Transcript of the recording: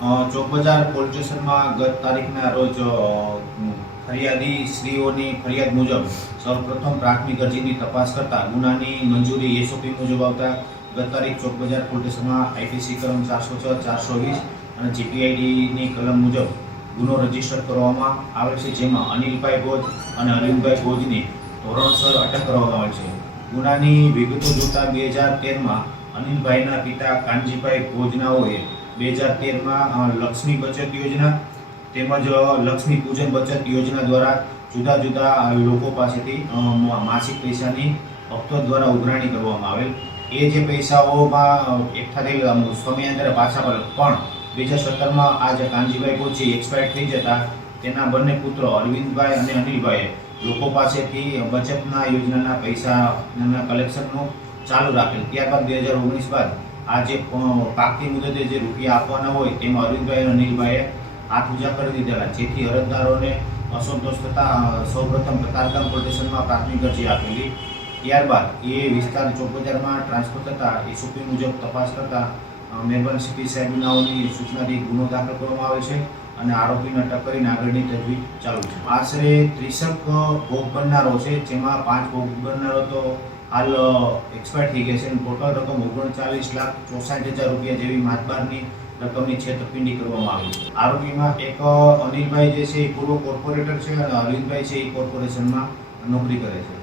ચોક બજાર પોલીસ સ્ટેશનમાં ગત તારીખના રોજ ફરિયાદી શ્રીઓની ફરિયાદ મુજબ સૌપ્રથમ પ્રાથમિક અરજીની તપાસ કરતા ગુનાની મંજૂરી એસઓપી મુજબ આવતા ગત તારીખ ચોક બજાર પોલીસ સ્ટેશનમાં આઈપીસી કલમ ચારસો છ, ચારસો વીસ અને જીપીઆઈડીની કલમ મુજબ ગુનો રજિસ્ટર કરવામાં આવે છે, જેમાં અનિલભાઈ ભોજ અને અરવિંદભાઈ ભોજની ધોરણસર અટક કરવામાં આવે છે. ગુનાની વિગતો જોતા બે હજાર તેરમાં અનિલભાઈના પિતા કાનજીભાઈ ભોજનાઓએ બે હજાર તેરમાં લક્ષ્મી બચત યોજના તેમજ લક્ષ્મી પૂજન બચત યોજના દ્વારા જુદા જુદા લોકો પાસેથી માસિક પૈસાની હપ્તો દ્વારા ઉઘરાણી કરવામાં આવેલ. એ જે પૈસાઓમાં એકઠા ગયા સમયાંતરે પાછા પડે પણ બે હજાર સત્તરમાં આ જે કાનજીભાઈ પોચી એક્સપાયર થઈ જતા તેના બંને પુત્રો અરવિંદભાઈ અને અનિલભાઈએ લોકો પાસેથી બચતના યોજનાના પૈસાના કલેક્શનનું ચાલુ રાખેલ. ત્યારબાદ બે હજાર ઓગણીસ બાદ આ જે પાકની મુદતે જે રૂપિયા આપવાના હોય તેમાં અરવિંદભાઈ અને અનિલભાઈએ હાથ ઉજા કરી દીધેલા જેથી અરજદારોને અસંતોષ થતા સૌપ્રથમ કતારગામ પોલીસ પ્રાથમિક અરજી આપેલી. ત્યારબાદ એ વિસ્તાર ચોક બજારમાં ટ્રાન્સફર થતા એસઓપી મુજબ તપાસ કરતાં મેરબન સીપી સાહેબનાઓની સૂચનાથી ગુનો દાખલ કરવામાં આવે છે. અને આરોપીને અટક કરીને આગળની તજવીજ ચાલુ છે. આશરે ત્રીસક ભોગ બનનારો છે, જેમાં પાંચ ભોગ બનનારો તો હાલ એક્સપાયર થઈ ગયા છે. અને ટોટલ રકમ ઓગણચાલીસ લાખ ચોસાઠ હજાર રૂપિયા જેવી માતબારની રકમની છેતરપિંડી કરવામાં આવી છે. આરોપીમાં એક અનિલભાઈ જે છે એ પૂર્વ કોર્પોરેટર છે અને અરવિંદભાઈ છે એ કોર્પોરેશનમાં નોકરી કરે છે.